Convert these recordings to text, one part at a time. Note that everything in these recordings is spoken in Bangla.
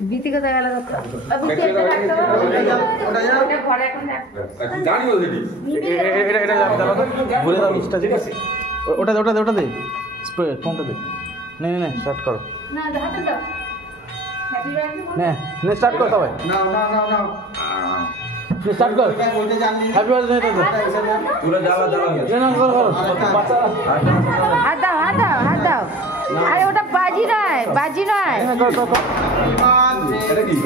बीती का गला अभी ভুলে দাও নিচটা ঠিক আছে ওটা দে ওটা দে ওটা দে স্প্রে কোনটা দে নে নে নে স্টার্ট করো না হাতে দাও হ্যাপি বার্থডে নে নে স্টার্ট কর সবাই না স্টার্ট কর বলতে জানি হ্যাপি বার্থডে দে পুরো জ্বালা জ্বালা নে না কর কর বাচ্চা हाथ दाओ अरे ওটা বাজি নয় কর কর কর এটা কি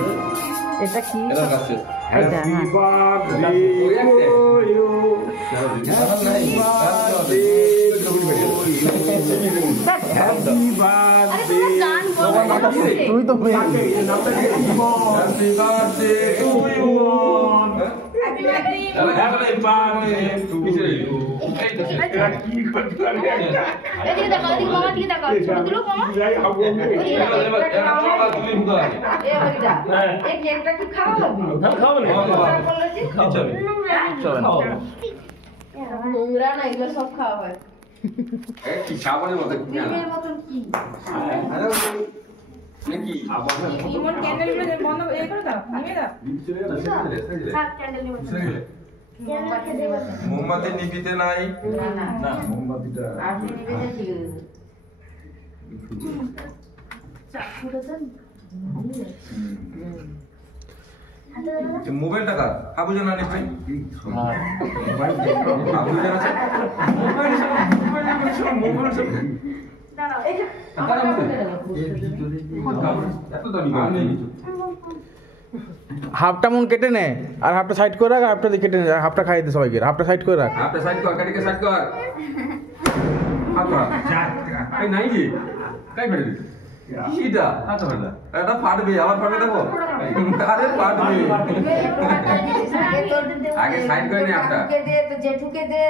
এটা কি এটা কাছে এটা হ্যাঁ তুই তো মেয়ে happy birthday to you happy birthday to you এদিকে দেখো ছোট দিলো মামা এই কেকটা কি খাওয়া হবে খাও না নোংরা না এগুলো সব খাওয়া হয় কি সাবানের মতো কি না ডিমের মতন কি নাকি ইমন ক্যান্ডেলগুলো বন্ধ এই করে দাও নিয়ে দাও হাত ক্যান্ডেল নিয়ে বসে মোমবাতি নিভিতে নাই না মোমবাতিটা আর নিবেদন ঠিক মোবাইলটা কার আবু জানা নেই ভাই আবু জানা আছে মোবাইল দাঁড়াও এত দামি নেই কিছু হাফটা মন কেটে নে আর হাফটা সাইড করে রাখ হাফটা দিয়ে কেটে নে হাফটা খাইয়ে দে সবাইকে হাফটা সাইড করে রাখ আপনি সাইড কর কাটিকে সাইড কর হাত এই নাই কি কাই ফেলে দিস কিটা হাত ফেলে এটা ফাটবে আবার ফাটবে দেখো আরে ফাটবে আগে সাইড করে নে একটা দে তো জেঠুকে দে